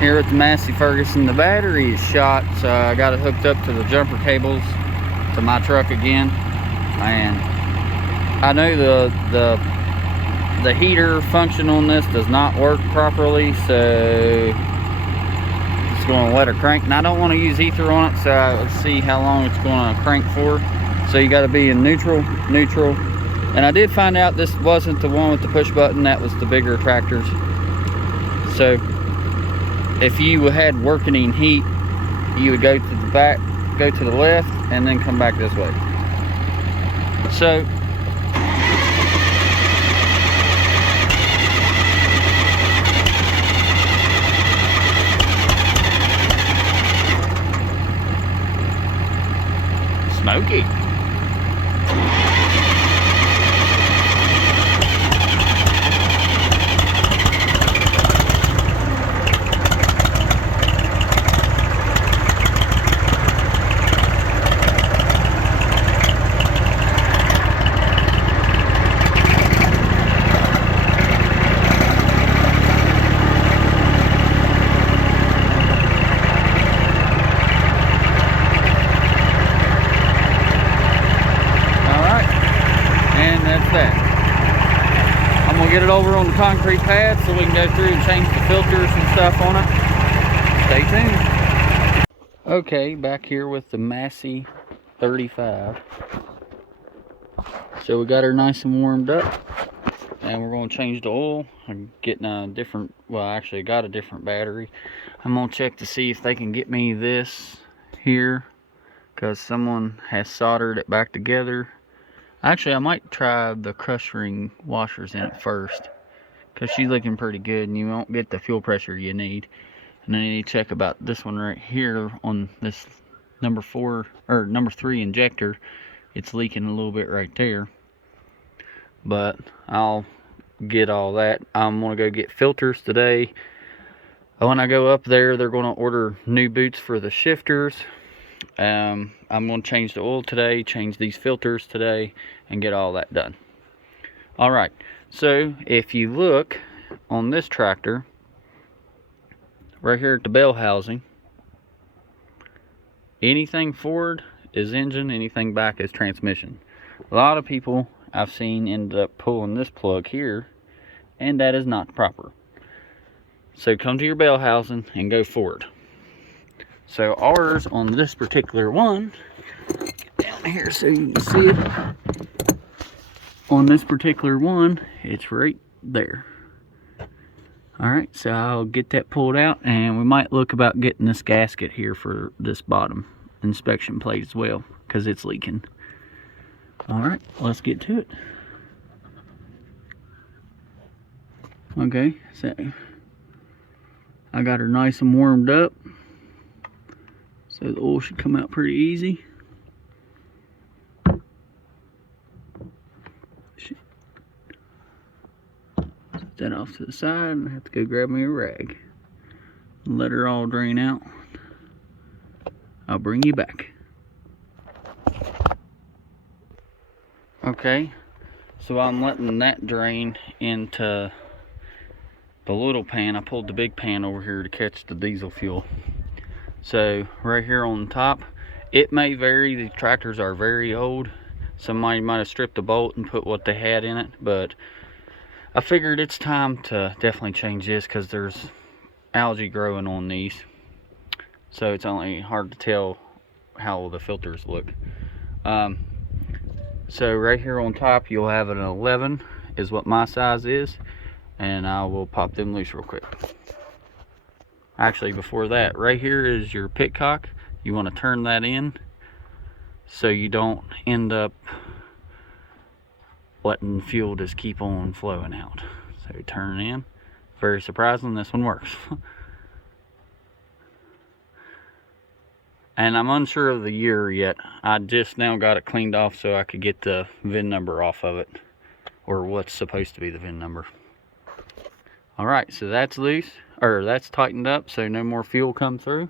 Here at the Massey Ferguson, the battery is shot, so I got it hooked up to the jumper cables to my truck again. And I know the heater function on this does not work properly, so it's going to let her crank. And I don't want to use ether on it, so let's see how long it's going to crank for. So you got to be in neutral. And I did find out this wasn't the one with the push button, that was the bigger tractors. So if you had working heat, you would go to the back, go to the left, and then come back this way. So smoky. I'm gonna get it over on the concrete pad so we can go through and change the filters and stuff on it. Stay tuned. Okay, back here with the Massey 35. So we got her nice and warmed up, and we're gonna change the oil. I'm getting a different, well, I actually got a different battery. I'm gonna check to see if they can get me this here, because someone has soldered it back together. Actually, I might try the crush ring washers in it first, because she's looking pretty good and you won't get the fuel pressure you need. And then I need to check about this one right here on this number 3 injector. It's leaking a little bit right there, but I'll get all that. I'm gonna go get filters today. When I go up there, they're gonna order new boots for the shifters. I'm going to change the oil today, change these filters today, and get all that done. Alright, so if you look on this tractor, right here at the bell housing, anything forward is engine, anything back is transmission. A lot of people I've seen end up pulling this plug here, and that is not proper. So come to your bell housing and go forward. So ours on this particular one, get down here so you can see it. On this particular one, it's right there. Alright, so I'll get that pulled out, and we might look about getting this gasket here for this bottom inspection plate as well, because it's leaking. Alright, let's get to it. Okay, so I got her nice and warmed up. So the oil should come out pretty easy. Set that off to the side, and I have to go grab me a rag and let her all drain out. I'll bring you back. Okay, so I'm letting that drain into the little pan. I pulled the big pan over here to catch the diesel fuel. So right here on the top, it may vary. The tractors are very old. Somebody might have stripped the bolt and put what they had in it, but I figured it's time to definitely change this because there's algae growing on these. So it's only hard to tell how the filters look. So right here on top, you'll have an 11 is what my size is, and I will pop them loose real quick. Actually, before that, right here is your pitcock. You want to turn that in so you don't end up letting fuel just keep on flowing out. So turn it in. Very surprising, this one works. And I'm unsure of the year yet. I just now got it cleaned off so I could get the VIN number off of it, or what's supposed to be the VIN number. Alright, so that's loose, or that's tightened up so no more fuel come through,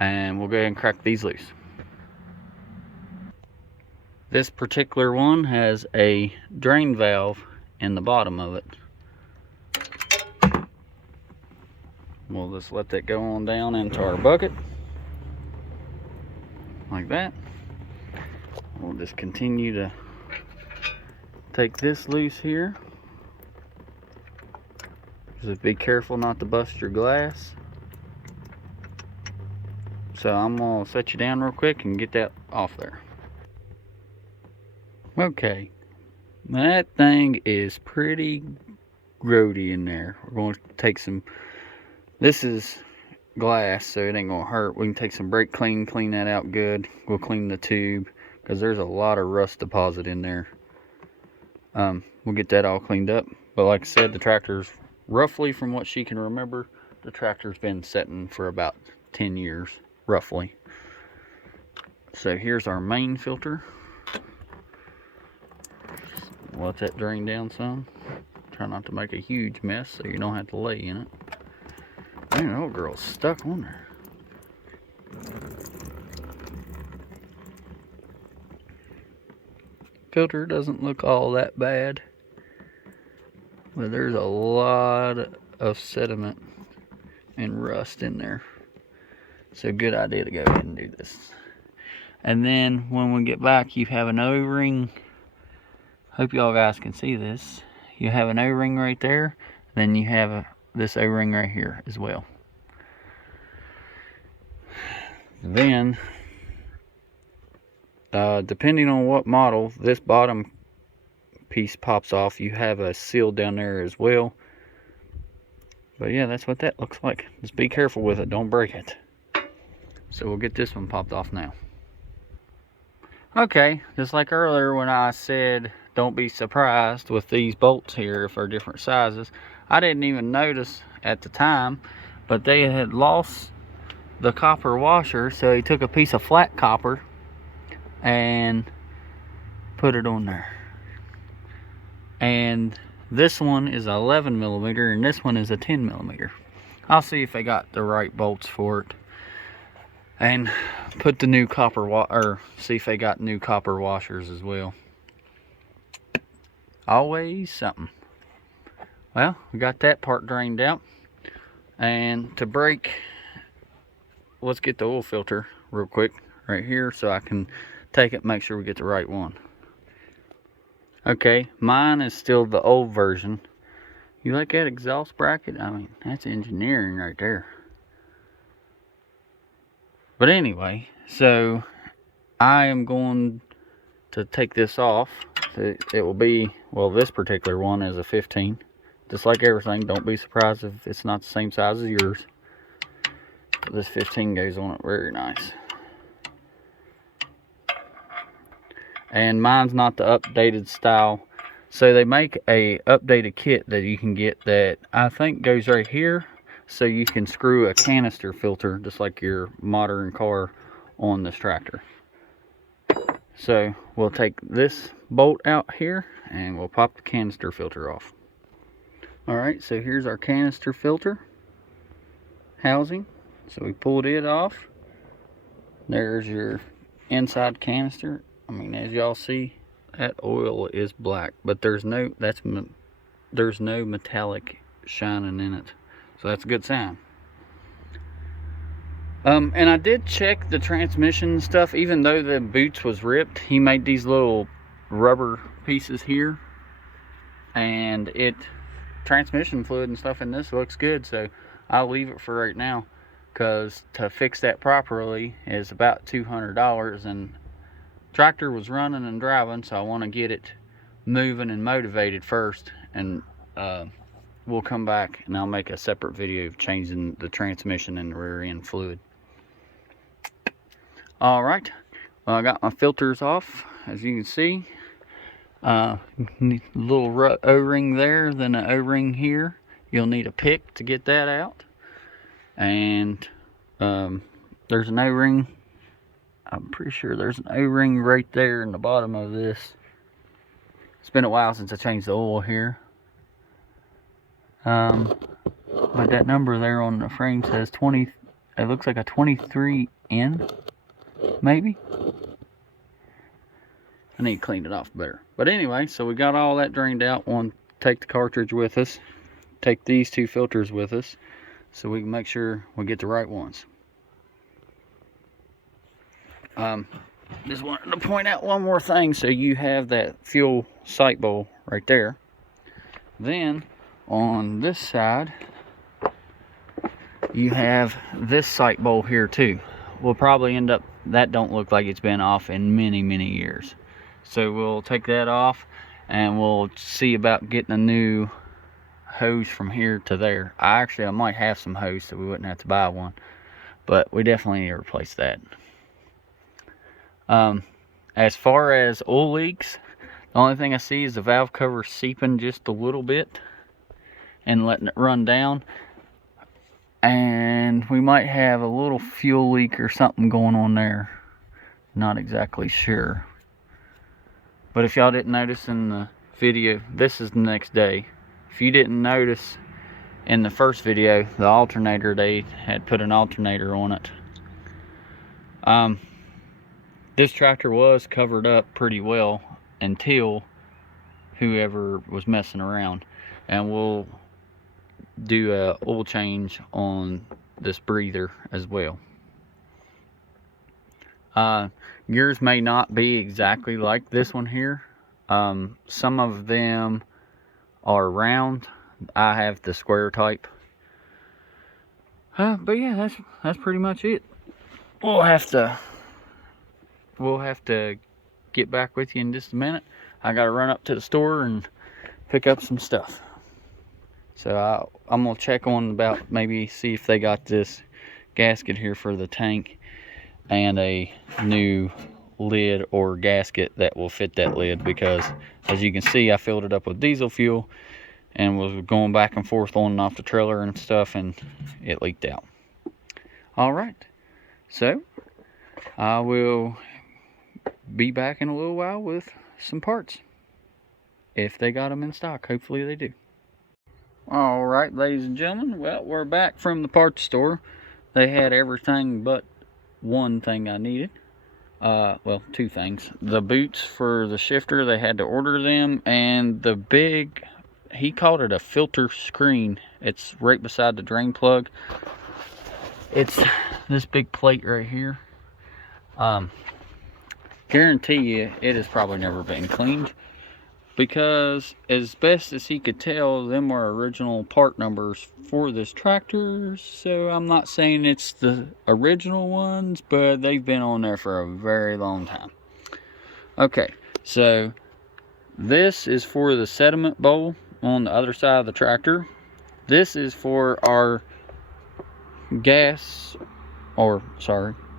and we'll go ahead and crack these loose. This particular one has a drain valve in the bottom of it. We'll just let that go on down into our bucket like that. We'll just continue to take this loose here. Just be careful not to bust your glass. So I'm gonna set you down real quick and get that off there. Okay, that thing is pretty grody in there. We're going to take some, this is glass, so it ain't gonna hurt. We can take some brake clean that out good. We'll clean the tube because there's a lot of rust deposit in there. We'll get that all cleaned up. But like I said, the tractor's roughly, from what she can remember, the tractor's been setting for about 10 years, roughly. So here's our main filter. Let that drain down some. Try not to make a huge mess so you don't have to lay in it. Man, that old girl's stuck on there. Filter doesn't look all that bad, but there's a lot of sediment and rust in there. So good idea to go ahead and do this. And then when we get back, you have an O-ring. Hope y'all guys can see this. You have an O-ring right there, then you have this O-ring right here as well. Then depending on what model, this bottom piece pops off. You have a seal down there as well. But yeah, that's what that looks like. Just be careful with it, don't break it. So we'll get this one popped off now. Okay, just like earlier when I said don't be surprised with these bolts here if they're different sizes. I didn't even notice at the time, but they had lost the copper washer, so he took a piece of flat copper and put it on there. And this one is 11 millimeter and this one is a 10 millimeter. I'll see if they got the right bolts for it and put the new copper or see if they got new copper washers as well. Always something. Well, we got that part drained out. And to break, let's get the oil filter real quick right here so I can take it and make sure we get the right one. Okay, mine is still the old version. You like that exhaust bracket? I mean, that's engineering right there. But anyway, so I am going to take this off. It will be, well, this particular one is a 15. Just like everything, don't be surprised if it's not the same size as yours. This 15 goes on it very nice. And mine's not the updated style. So they make a updated kit that you can get that I think goes right here. So you can screw a canister filter, just like your modern car, on this tractor. So we'll take this bolt out here and we'll pop the canister filter off. Alright, so here's our canister filter housing. So we pulled it off. There's your inside canister. I mean, as y'all see, that oil is black, but there's no metallic shining in it. So that's a good sign. And I did check the transmission stuff. Even though the boots was ripped, he made these little rubber pieces here, and transmission fluid and stuff in this looks good. So I'll leave it for right now, because to fix that properly is about $200, and tractor was running and driving, so I want to get it moving and motivated first, and we'll come back and I'll make a separate video of changing the transmission and the rear end fluid. Alright, well, I got my filters off, as you can see. Little O-ring there, then an O-ring here. You'll need a pick to get that out. And there's an O-ring. I'm pretty sure there's an O-ring right there in the bottom of this. It's been a while since I changed the oil here. But that number there on the frame says 20. It looks like a 23N, maybe. I need to clean it off better. But anyway, so we got all that drained out. Take the cartridge with us. Take these two filters with us. so we can make sure we get the right ones. Just wanted to point out one more thing. So you have that fuel sight bowl right there. Then on this side, you have this sight bowl here too. We'll probably end up, that don't look like it's been off in many years. So we'll take that off and we'll see about getting a new hose from here to there. I might have some hose so we wouldn't have to buy one, but we definitely need to replace that. As far as oil leaks, the only thing I see is the valve cover seeping just a little bit and letting it run down. And we might have a little fuel leak or something going on there. Not exactly sure. But if y'all didn't notice in the video, this is the next day. If you didn't notice in the first video, the alternator, they had put an alternator on it. This tractor was covered up pretty well until whoever was messing around. And we'll do a oil change on this breather as well. Yours may not be exactly like this one here. Some of them are round. I have the square type. But yeah, that's pretty much it. We'll have to get back with you in just a minute. I gotta run up to the store and pick up some stuff. So I'm gonna check on about, maybe see if they got this gasket here for the tank and a new lid or gasket that will fit that lid, because as you can see, I filled it up with diesel fuel and was going back and forth on and off the trailer and stuff, and it leaked out. All right, so I will be back in a little while with some parts, if they got them in stock. Hopefully they do. All right, ladies and gentlemen, well, we're back from the parts store. They had everything but one thing I needed. Well, two things. The boots for the shifter, they had to order them, and the big, he called it a filter screen. It's right beside the drain plug. It's this big plate right here. Guarantee you it has probably never been cleaned, because as best as he could tell, them were original part numbers for this tractor. So I'm not saying it's the original ones, but they've been on there for a very long time. Okay, so this is for the sediment bowl on the other side of the tractor. This is for our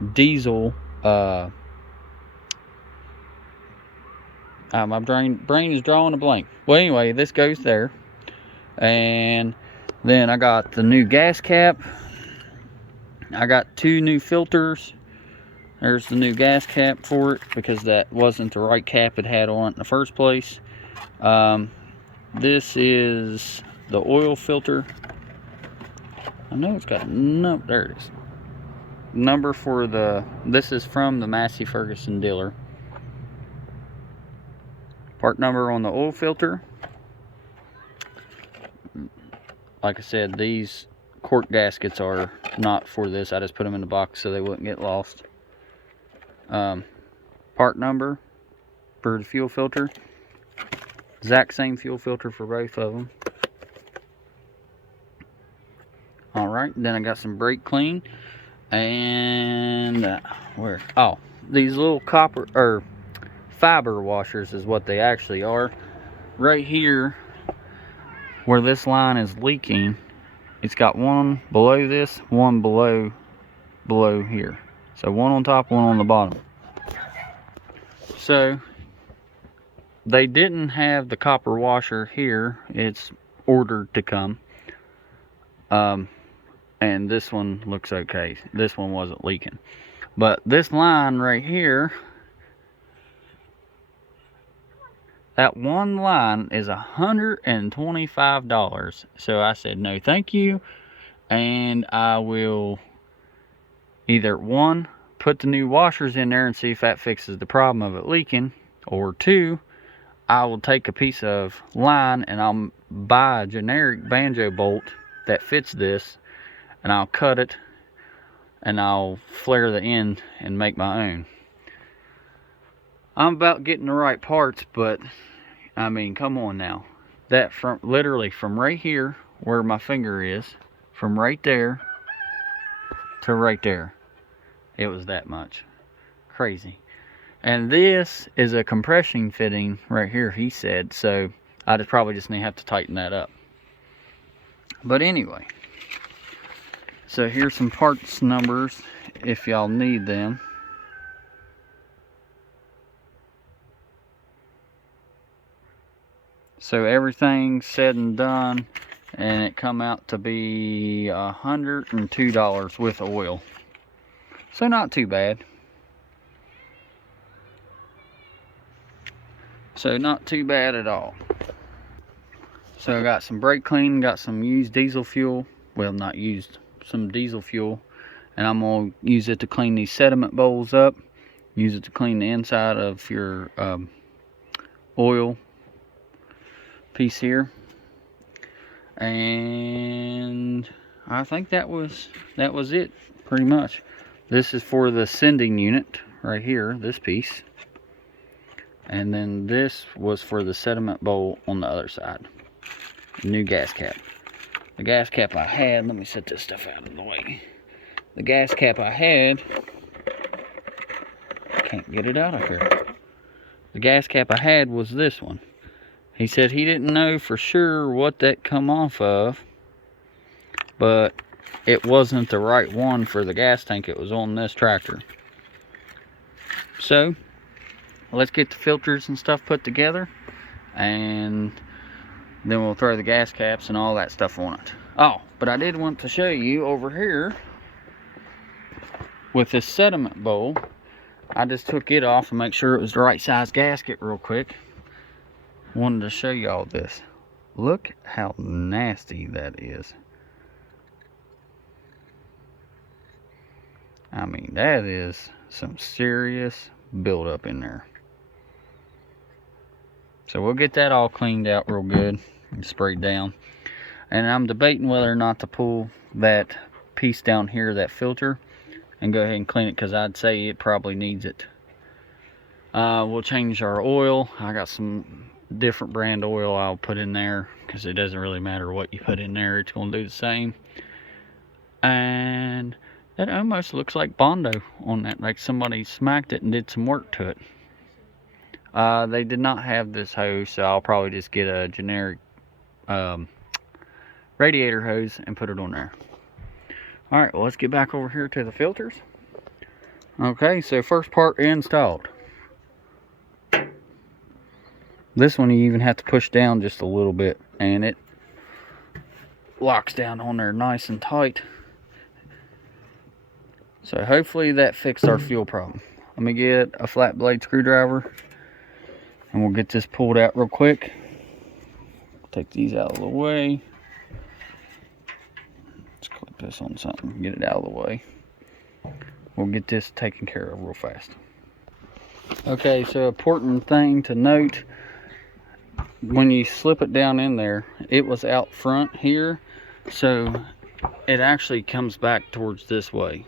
diesel, my brain is drawing a blank. Well, anyway, this goes there. And then I got the new gas cap. I got two new filters. There's the new gas cap for it, because that wasn't the right cap it had on it in the first place. This is the oil filter. I know it's got no, there it is. Number for this is from the Massey Ferguson dealer. Part number on the oil filter. Like I said, these cork gaskets are not for this. I just put them in the box so they wouldn't get lost. Part number for the fuel filter. Exact same fuel filter for both of them. Alright, then I got some brake clean. And these little copper or fiber washers is what they actually are. Right here where this line is leaking, it's got one below this, one below here. So one on top, one on the bottom. So they didn't have the copper washer here. It's ordered to come. And this one looks okay. This one wasn't leaking. But this line right here, that one line is $125. So I said no thank you, and I will either one, put the new washers in there and see if that fixes the problem of it leaking, or two, I will take a piece of line and I'll buy a generic banjo bolt that fits this, and I'll cut it and I'll flare the end and make my own. I'm about getting the right parts, but I mean, come on now. That from literally from right here where my finger is, from right there to right there, it was that much. Crazy. And this is a compression fitting right here, he said, so I probably just have to tighten that up. But anyway, so here's some parts numbers if y'all need them. So everything's said and done, and it come out to be $102 with oil. So not too bad. So not too bad at all. So I got some brake clean, got some used diesel fuel. Well, not used, some diesel fuel. And I'm going to use it to clean these sediment bowls up. Use it to clean the inside of your oil piece here. And I think that was it pretty much. This is for the sending unit right here, this piece. And then this was for the sediment bowl on the other side. New gas cap. The gas cap I had, let me set this stuff out of the way. The gas cap I had, can't get it out of here. The gas cap I had was this one. He said he didn't know for sure what that come off of, but it wasn't the right one for the gas tank. It was on this tractor. So let's get the filters and stuff put together, and then we'll throw the gas caps and all that stuff on it. Oh, but I did want to show you over here with this sediment bowl. I just took it off and make sure it was the right size gasket real quick. Wanted to show y'all this. Look how nasty that is. I mean, that is some serious buildup in there. So we'll get that all cleaned out real good and sprayed down. And I'm debating whether or not to pull that piece down here, that filter, and go ahead and clean it, because I'd say it probably needs it. We'll change our oil. I got some different brand oil I'll put in there, because it doesn't really matter what you put in there, it's going to do the same. And that almost looks like Bondo on that, like somebody smacked it and did some work to it. They did not have this hose, so I'll probably just get a generic radiator hose and put it on there. Alright, well, let's get back over here to the filters. Okay, so first part installed. This one you even have to push down just a little bit, and it locks down on there nice and tight. So hopefully that fixed our fuel problem. Let me get a flat blade screwdriver, and we'll get this pulled out real quick. Take these out of the way. Let's clip this on something, get it out of the way. We'll get this taken care of real fast. Okay, so important thing to note, when you slip it down in there, it was out front here, so it actually comes back towards this way.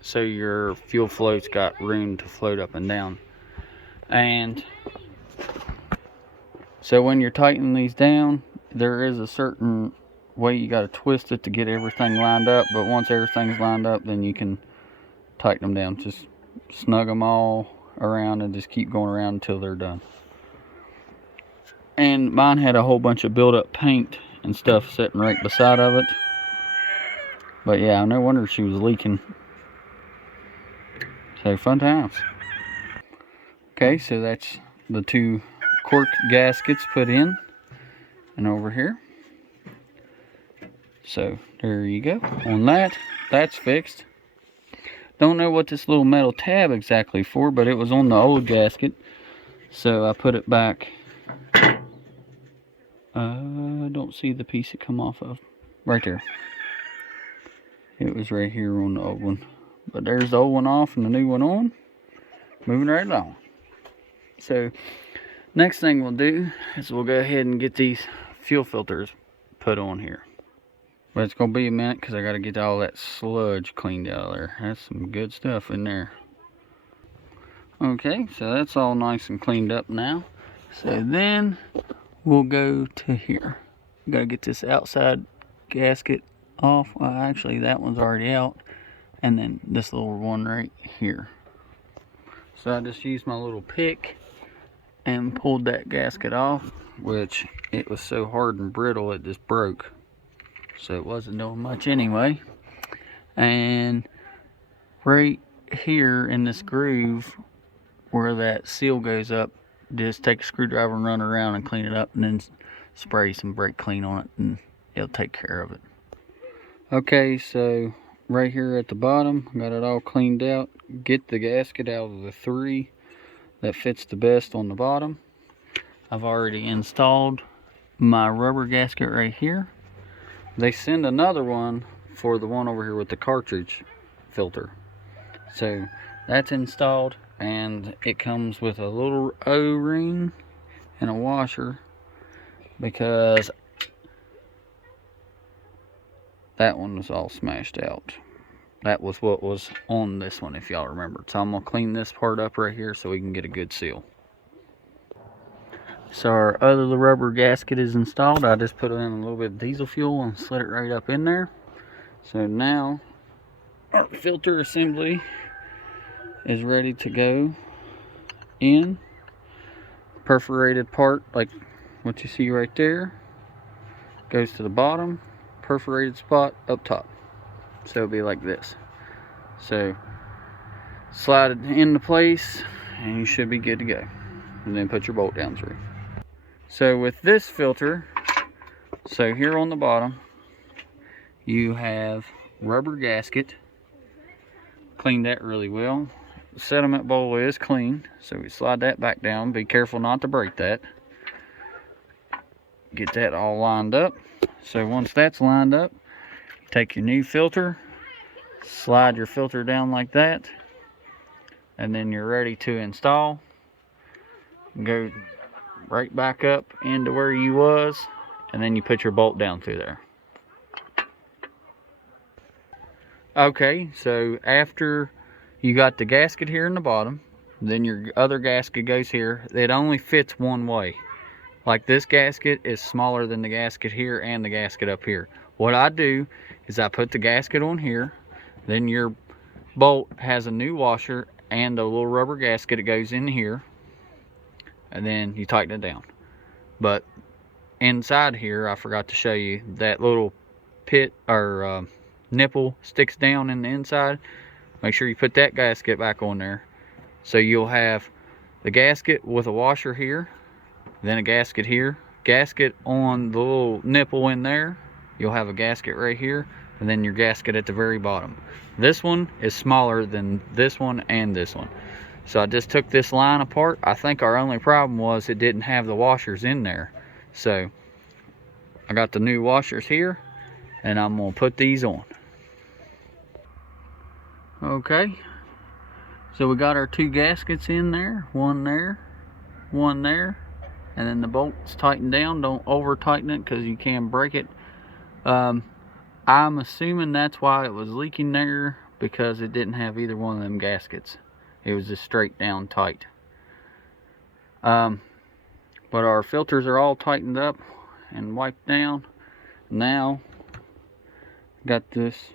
So your fuel float's got room to float up and down. And so when you're tightening these down, there is a certain way you got to twist it to get everything lined up, but once everything's lined up, then you can tighten them down. Just snug them all around and just keep going around until they're done. And mine had a whole bunch of build-up paint and stuff sitting right beside of it. But yeah, no wonder she was leaking. So fun times. Okay, so that's the two cork gaskets put in and over here. So there you go. On that, that's fixed. Don't know what this little metal tab exactly for, but it was on the old gasket, so I put it back. I don't see the piece it come off of. Right there. It was right here on the old one. But there's the old one off and the new one on. Moving right along. So next thing we'll do is we'll go ahead and get these fuel filters put on here. But it's gonna be a minute because I gotta get all that sludge cleaned out of there. That's some good stuff in there. Okay, so that's all nice and cleaned up now. So then we'll go to here. Gotta get this outside gasket off. Well, actually that one's already out. And then this little one right here. So I just used my little pick and pulled that gasket off, which it was so hard and brittle it just broke. So it wasn't doing much anyway. And right here in this groove where that seal goes up, just take a screwdriver and run around and clean it up, and then spray some brake clean on it and it'll take care of it. Okay, so right here at the bottom, got it all cleaned out. Get the gasket out of the 3 that fits the best on the bottom. I've already installed my rubber gasket right here. They send another one for the one over here with the cartridge filter. So that's installed, and it comes with a little O-ring and a washer because that one was all smashed out. That was what was on this one, if y'all remember. So I'm gonna clean this part up right here so we can get a good seal. So our other rubber gasket is installed. I just put in a little bit of diesel fuel and slid it right up in there. So now our filter assembly is ready to go in. Perforated part like what you see right there goes to the bottom, perforated spot up top. So it'll be like this. So slide it into place and you should be good to go. And then put your bolt down through. So with this filter, so here on the bottom you have rubber gasket. Cleaned that really well. The sediment bowl is clean, so we slide that back down. Be careful not to break that. Get that all lined up. So once that's lined up, take your new filter, slide your filter down like that, and then you're ready to install. Go right back up into where you was, and then you put your bolt down through there. Okay, so after you got the gasket here in the bottom, then your other gasket goes here. It only fits one way. Like this gasket is smaller than the gasket here and the gasket up here. What I do is I put the gasket on here, then your bolt has a new washer and a little rubber gasket that goes in here, and then you tighten it down. But inside here, I forgot to show you, that little pit or nipple sticks down in the inside. Make sure you put that gasket back on there. So you'll have the gasket with a washer here, then a gasket here, gasket on the little nipple in there. You'll have a gasket right here, and then your gasket at the very bottom. This one is smaller than this one and this one. So I just took this line apart. I think our only problem was it didn't have the washers in there. So I got the new washers here, and I'm gonna put these on. Okay, so we got our 2 gaskets in there, one there, and then the bolt's tightened down. Don't over tighten it because you can break it. I'm assuming that's why it was leaking there, because it didn't have either one of them gaskets. It was just straight down tight. But our filters are all tightened up and wiped down. Now got this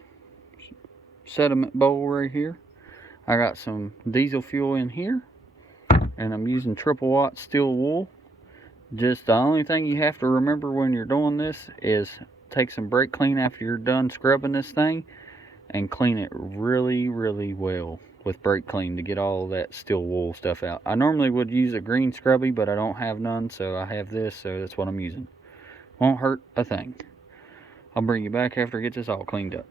sediment bowl right here. I got some diesel fuel in here, and I'm using 1,000,000 watt steel wool. Just the only thing you have to remember when you're doing this is take some brake clean after you're done scrubbing this thing and clean it really well with brake clean to get all that steel wool stuff out. I normally would use a green scrubby, but I don't have none, so I have this, so that's what I'm using. Won't hurt a thing. I'll bring you back after I get this all cleaned up.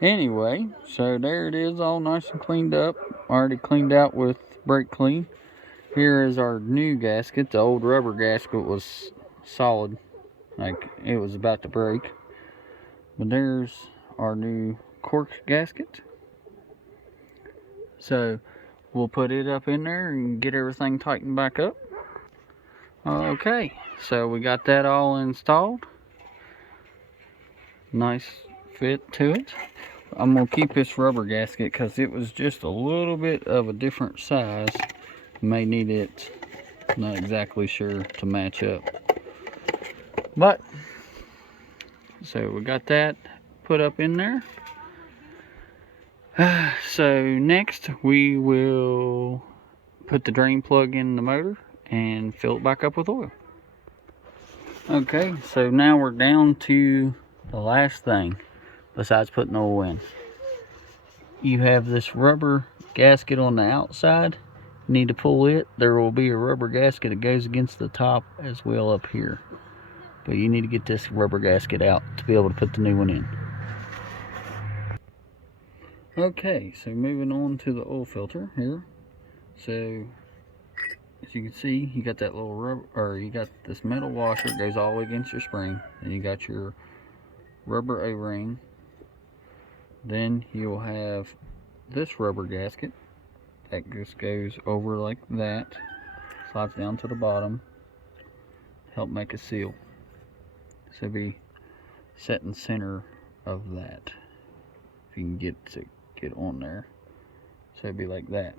Anyway, so there it is, all nice and cleaned up. Already cleaned out with brake clean. Here is our new gasket. The old rubber gasket was solid, like it was about to break. But there's our new cork gasket. So we'll put it up in there and get everything tightened back up. Okay, so we got that all installed. nice fit to it. I'm gonna keep this rubber gasket because it was just a little bit of a different size. May need it, not exactly sure, to match up. But, so we got that put up in there. So next we will put the drain plug in the motor and fill it back up with oil. Okay, so now we're down to the last thing besides putting oil in. You have this rubber gasket on the outside. You need to pull it. There will be a rubber gasket that goes against the top as well up here. But you need to get this rubber gasket out to be able to put the new one in. Okay, so moving on to the oil filter here. So as you can see, you got that little rubber, or you got this metal washer that goes all the way against your spring. Then you got your rubber O-ring. Then you'll have this rubber gasket that just goes over like that, slides down to the bottom, help make a seal. So be set in center of that. If you can get on there, so it'd be like that,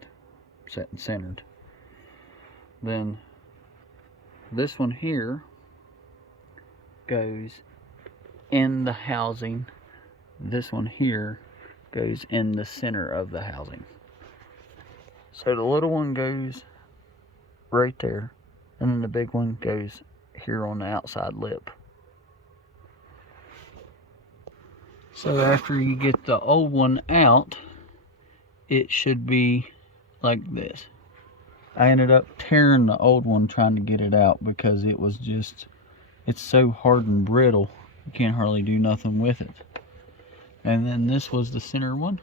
set and centered. Then this one here goes in the housing. This one here goes in the center of the housing. So the little one goes right there, and then the big one goes here on the outside lip. So after you get the old one out, it should be like this. I ended up tearing the old one trying to get it out because it was just, it's so hard and brittle, you can't hardly do nothing with it. And then this was the center one.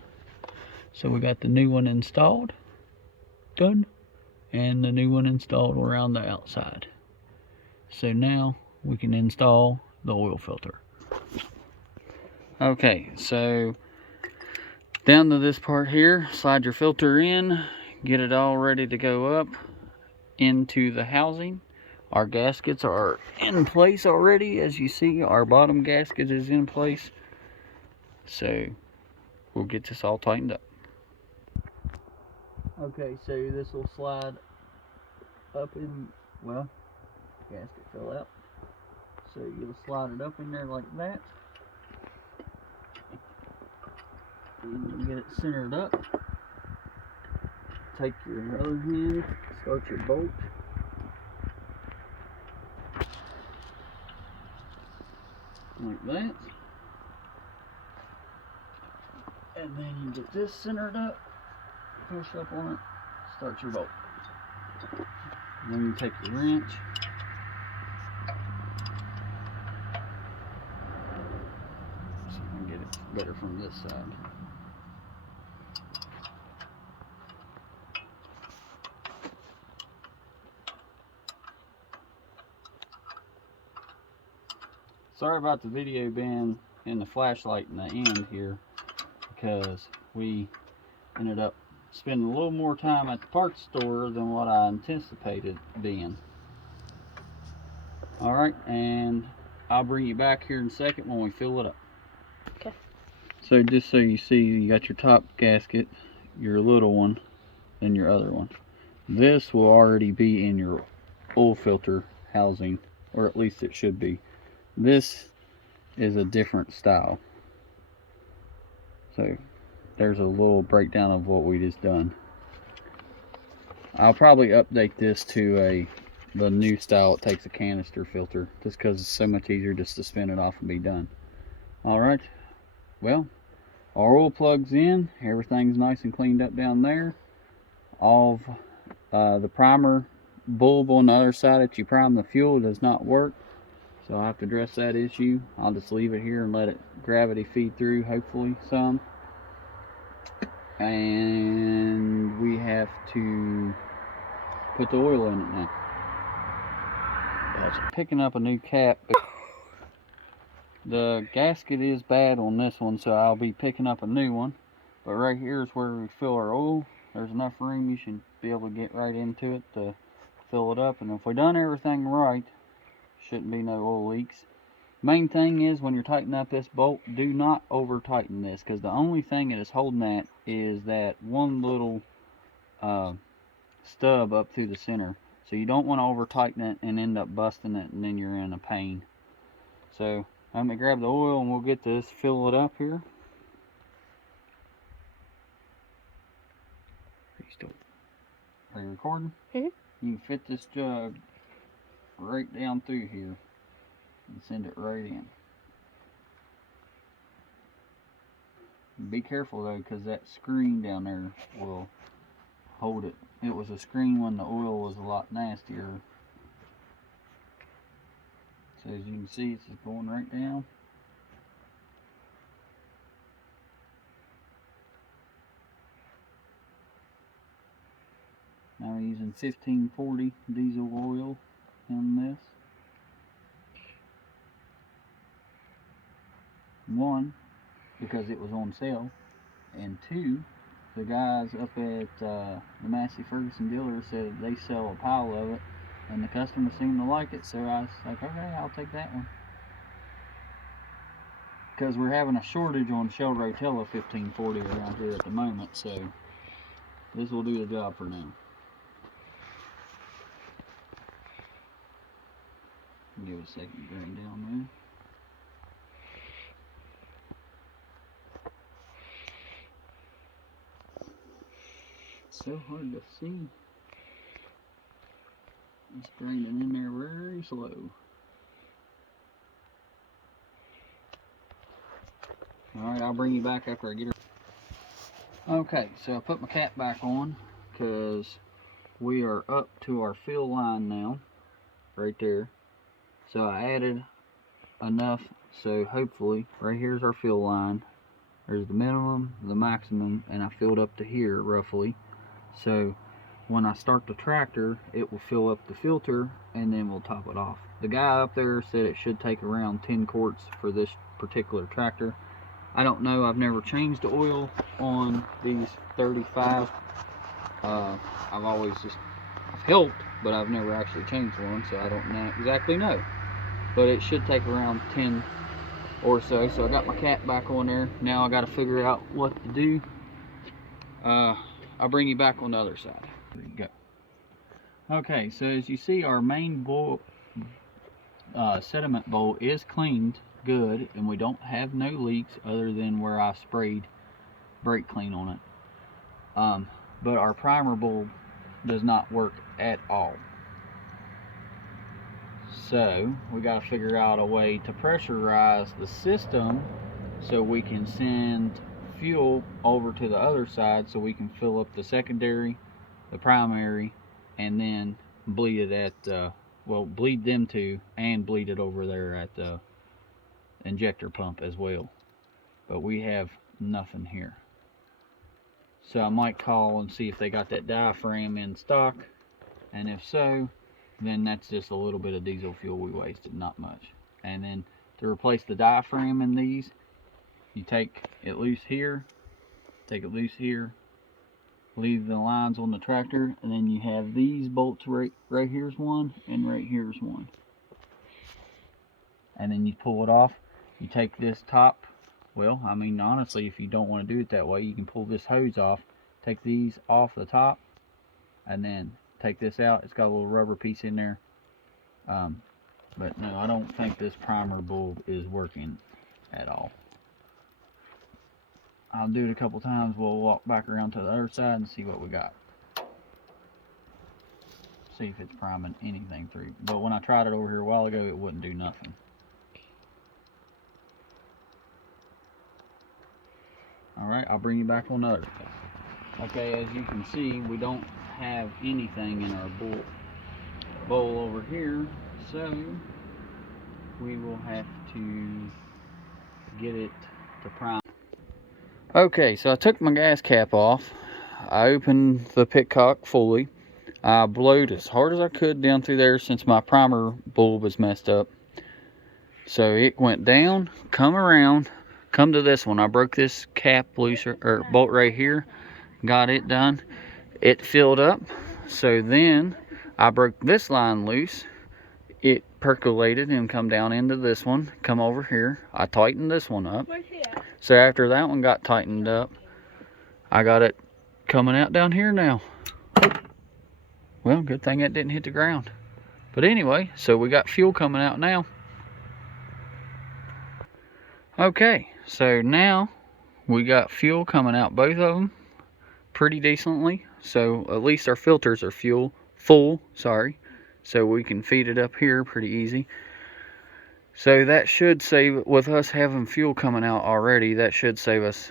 So we got the new one installed, done, and the new one installed around the outside. So now we can install the oil filter. Okay, so down to this part here, slide your filter in, get it all ready to go up into the housing. Our gaskets are in place already. As you see, our bottom gasket is in place. So we'll get this all tightened up. Okay, so this will slide up in, well, gasket fell out. So you'll slide it up in there like that. And get it centered up. Take your other hand, start your bolt. Like that. And then you get this centered up, push up on it, start your bolt. And then you take your wrench, so you can get it better from this side. Sorry about the video being in the flashlight in the end here, because we ended up spending a little more time at the parts store than what I anticipated being. Alright, and I'll bring you back here in a second when we fill it up. Okay. So just so you see, you got your top gasket, your little one, and your other one. This will already be in your oil filter housing, or at least it should be. This is a different style. So there's a little breakdown of what we just done. I'll probably update this to the new style. It takes a canister filter, just because it's so much easier just to spin it off and be done. Alright, well, our oil plug's in, everything's nice and cleaned up down there. All of the primer bulb on the other side that you prime the fuel does not work, so I'll have to address that issue. I'll just leave it here and let it gravity feed through, hopefully some. And we have to put the oil in it now. Picking up a new cap. The gasket is bad on this one, so I'll be picking up a new one. But right here is where we fill our oil. There's enough room, you should be able to get right into it to fill it up. And if we done everything right, shouldn't be no oil leaks. Main thing is when you're tightening up this bolt, do not over tighten this, because the only thing that is holding that is that one little stub up through the center. So you don't want to over tighten it and end up busting it, and then you're in a pain. So I'm gonna grab the oil and we'll get this, fill it up here. Are you recording? Mm-hmm. You can fit this jug right down through here and send it right in. Be careful though, because that screen down there will hold it. It was a screen when the oil was a lot nastier. So as you can see, it's just going right down. Now we're using 1540 diesel oil in this. One, because it was on sale, and two, the guys up at the Massey Ferguson dealer said they sell a pile of it, and the customers seemed to like it, so I was like, okay, I'll take that one. Because we're having a shortage on Shell Rotella 1540 around here at the moment, so this will do the job for now. Give it a second to drain down there. So hard to see. It's draining in there very slow. Alright, I'll bring you back after I get her. Okay, so I put my cap back on because we are up to our fill line now, right there. So I added enough, so hopefully, right here's our fill line. There's the minimum, the maximum, and I filled up to here roughly. So when I start the tractor, it will fill up the filter and then we'll top it off. The guy up there said it should take around 10 quarts for this particular tractor. I don't know, I've never changed the oil on these 35. I've always I've helped, but I've never actually changed one, so I don't exactly know. But it should take around 10 or so. So I got my cap back on there. Now I got to figure out what to do. I'll bring you back on the other side. There you go. Okay, so as you see, our main bowl, sediment bowl is cleaned good, and we don't have no leaks other than where I sprayed brake clean on it. But our primer bulb does not work at all. So we got to figure out a way to pressurize the system so we can send fuel over to the other side, so we can fill up the secondary, the primary, and then bleed it at well, bleed them two and bleed it over there at the injector pump as well. But we have nothing here, so I might call and see if they got that diaphragm in stock, and if so, then that's just a little bit of diesel fuel we wasted, not much. And then to replace the diaphragm in these, you take it loose here, take it loose here, leave the lines on the tractor, and then you have these bolts right here's one, and right here's one. And then you pull it off. You take this top, well, I mean, honestly, if you don't want to do it that way, you can pull this hose off, take these off the top, and then take this out. It's got a little rubber piece in there. But no, I don't think this primer bulb is working at all. I'll do it a couple times. We'll walk back around to the other side and see what we got. See if it's priming anything through. But when I tried it over here a while ago, it wouldn't do nothing. Alright, I'll bring you back on the other side. Okay, as you can see, we don't have anything in our bowl over here, so we will have to get it to prime. Okay, so I took my gas cap off. I opened the pitcock fully. I blowed as hard as I could down through there since my primer bulb was messed up. So it went down, come around, come to this one. I broke this cap loose, or bolt right here, got it done. It filled up, so then I broke this line loose. It percolated and come down into this one, come over here. I tightened this one up. So after that one got tightened up, I got it coming out down here now. Well, good thing it didn't hit the ground. But anyway, so we got fuel coming out now. Okay, so now we got fuel coming out, both of them, pretty decently. So at least our filters are full, so we can feed it up here pretty easy. So that should save, with us having fuel coming out already, that should save us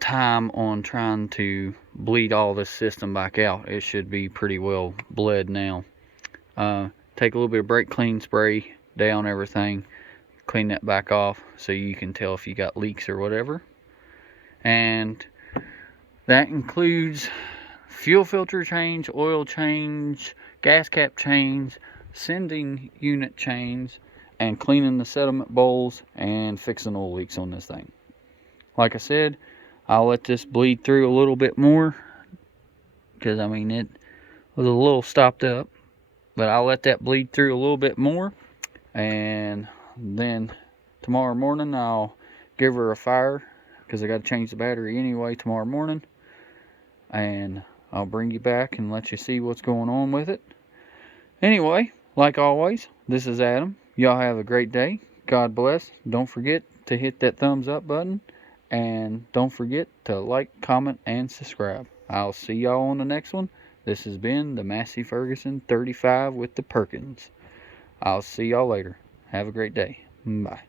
time on trying to bleed all this system back out. It should be pretty well bled now. Take a little bit of brake clean spray down everything, clean that back off so you can tell if you got leaks or whatever. And that includes fuel filter change, oil change, gas cap change, sending unit change, and cleaning the sediment bowls and fixing oil leaks on this thing. Like I said, I'll let this bleed through a little bit more because I mean it was a little stopped up, but I'll let that bleed through a little bit more, and then tomorrow morning I'll give her a fire because I got to change the battery anyway tomorrow morning, and I'll bring you back and let you see what's going on with it. Anyway, like always, this is Adam. Y'all have a great day. God bless. Don't forget to hit that thumbs up button, and don't forget to like, comment, and subscribe. I'll see y'all on the next one. This has been the Massey Ferguson 35 with the Perkins. I'll see y'all later. Have a great day. Bye.